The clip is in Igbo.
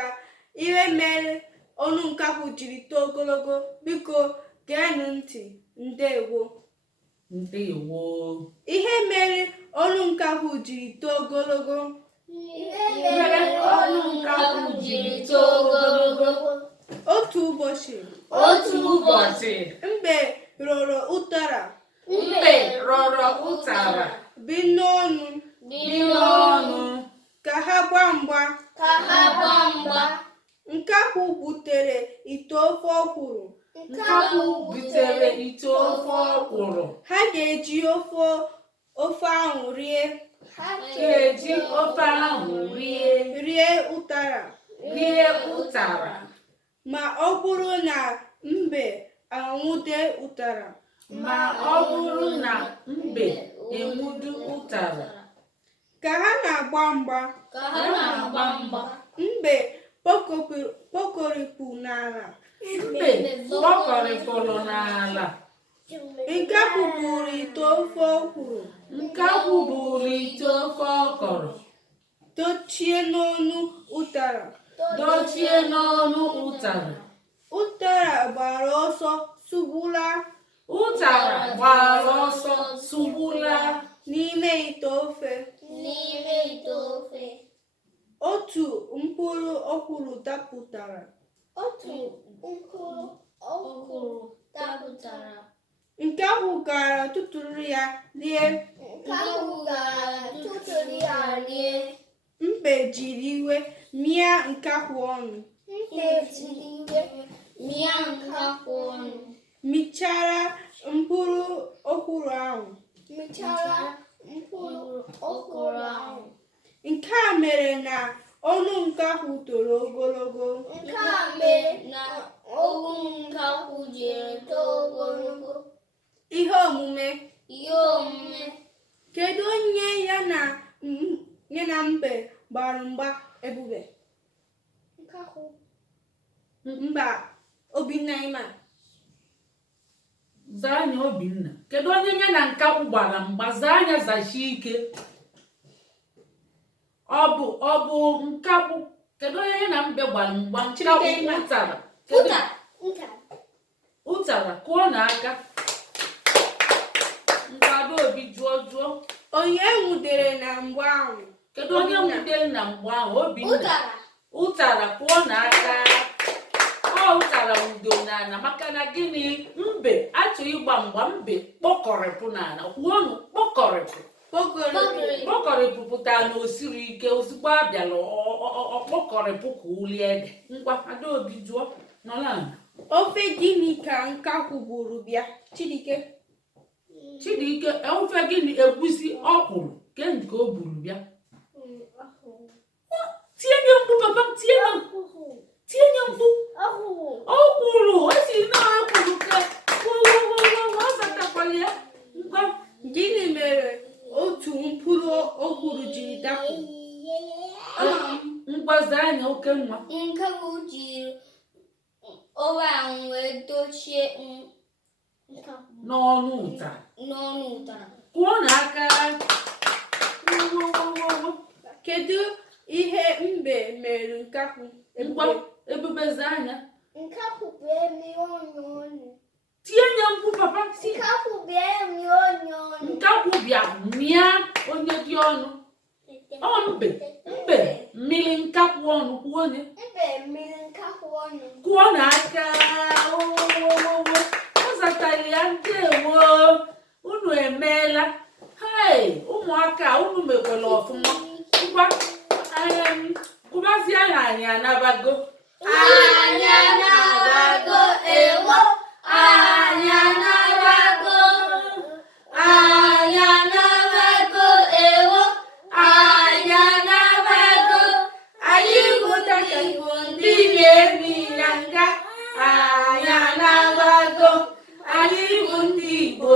maka ihe mere ọnụ nke ahụ jiri too ogologo. Biko geenụ ntị. Ndewo. Ihe mere ọnụ nke ahụ jiri too ogologo. Otu ụbọchị, mbe rọrọ ụtara bi n'ọnụ ka ha gbaa mgba. Nke ahụ butere ite ofe ọkwụrụ. Ha ga-eji ofe ahụ rie ụtara. Ma ọ bụrụ na mbe anwụde ụtara, ka ha na-agba mgba, mbe kpọkọrịpụ n'ala. Nke ahụ buru ite ofe ọkwụrụ dochie n'ọnụ ụtara. Ụtara gbara ọsọ sụgbula n'ime ite ofe. Otu mkpụrụ ọkwụrụ dapụtara. Nke ahụ gara tụtụrụ ya rie. Mbe jiri iwe mịa nke ahụ ọnụ. Mịchara mkpụrụ ọkwụrụ ahụ. Nke a mere na ọnụ nke ahụ toro ogologo. Ihe omume. Kedu onye ya na mbe gbara mgba? Ebube. Mba, Obinna. Zaa anya Obinna. Kedu onye ya na nkakwụ gbara mgba? Zaa anya, zachie ike. Ọ bụ nkakwụ. Kedu onye ya na mbe gbara mgba? Ụtara kụọ n'aka. Nkwado Obi jụọ. Onye nwudere na mgba ahụ? Kedu onye nwudere na mgba ahụ? Obinna. Ụtara kụọ n'aka. Ụtara udo n'ala. Maka na gịnị? Mbe achọghị ịgba mgba. Mbe kpọkọrịpụ n'ala. Kwuonụ, kpọkọrịpụ pụtara na o siri ike. Ozugbo abịala ọkpọkọrịpụ ka ulie ede. Ngwa Adaobi jụọ. Nọla ala. Ofe gịnị ka nkakwụ buru bịa? Chidike, ofe gịnị? Egusi ọkwụrụ ke nke o buru bịa. Tinye mkpu papa, tinye mkpu. Ọkwụrụ, o si na ọkwụrụ ka ọ zatakwala ya. Gịnị mere otu mkpụrụ ọkwụrụ jiri dapụ? Mgbazi anya oke nwa. Nkakwụ jiri owe ahụ wee dochie n'ọnụ ụtara. Kwụọ n'aka. Kedu ihe mbe mere nkakwụ? Ebubezi anya. Nkakwụ bụ emi ọnụ. Tinye nya mkpu papa. Nkakwụ bụ emi ọnụ. Nkakwụ bịa mịa onye dị ọnụ. Mbe mmiri nkakwụ ọnụ. Kwuo onye. Mbe mmiri nkakwụ ọnụ. Kwụọ n'aka. Ọ zatara ya. Ndewo. Unu emeela. Ụmụaka unu mekwala ọfụma. Kwụbazie anyị anabago. Anyị anabago ewo. Anyị anabago ewo. Anyị mụtara Igbo ndị na-emi na nga. Anyị anabago. Anyị bụ ndị Igbo